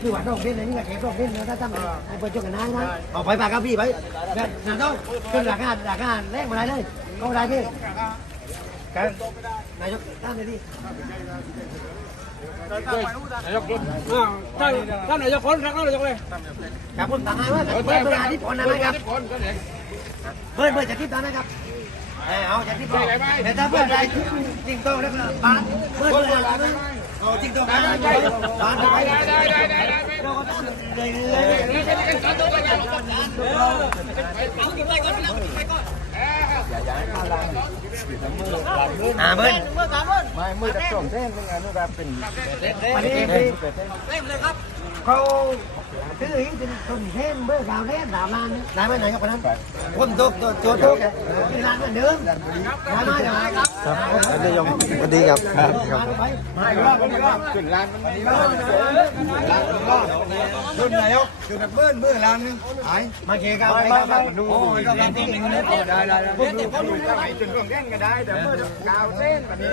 คือว่าต้องเล่นอะไรนี่กับแขกต้องเล่นนะถ้าทำให้เปิดจนกันนายนะเอาไปปากกับพี่ไปแบบนั่นต้องขึ้นหลักงานหลักงานแรกมาได้เลยก็ได้พี่กันนายกตั้งเลยดินายกอ่าท่านท่านนายกคนรักนายกเลยครับผมตั้งให้ว่าเปิดเปิดที่ผลนะครับคนก็เด็กเปิดเปิดจากที่ตอนนะครับเอาจากที่ตอนแต่ถ้าเปิดอะไรจริงโตแล้วก็บ้านเปิดเปิดอะไรเอาจริงโตบ้านบ้านไป ได้ได้ได้ได้ เราก็ต้ องเลยเลยอ่าเบิ้ลไม่มือจะส่งเส้นเป็นไงนู่นแบบเป็นอันนี้เขาซื้อให้เป็นคนเทนเบอร์สา วเทนสามล้านได้ไหมไหนครับคนนั้นคนโตโตโตโตที่ร้านเหมือนเดิมได้ไหมได้ไหมครับนายกสวัสดีครับครับไปมาอีกรอบอีกรอบขึ้นร้านมันนี่ก็ขึ้นนายกขึ้นแบบเบิ้ลเบิ้ลร้านนึงหายมาเคกับไปครับดูโอ้ยก็การที่เองเนี่ยได้ได้ได้ผมดูผมดูก็ไหนจนร่วงเส้นก็ได้แต่เบิ้ลกาวเส้นแบบนี้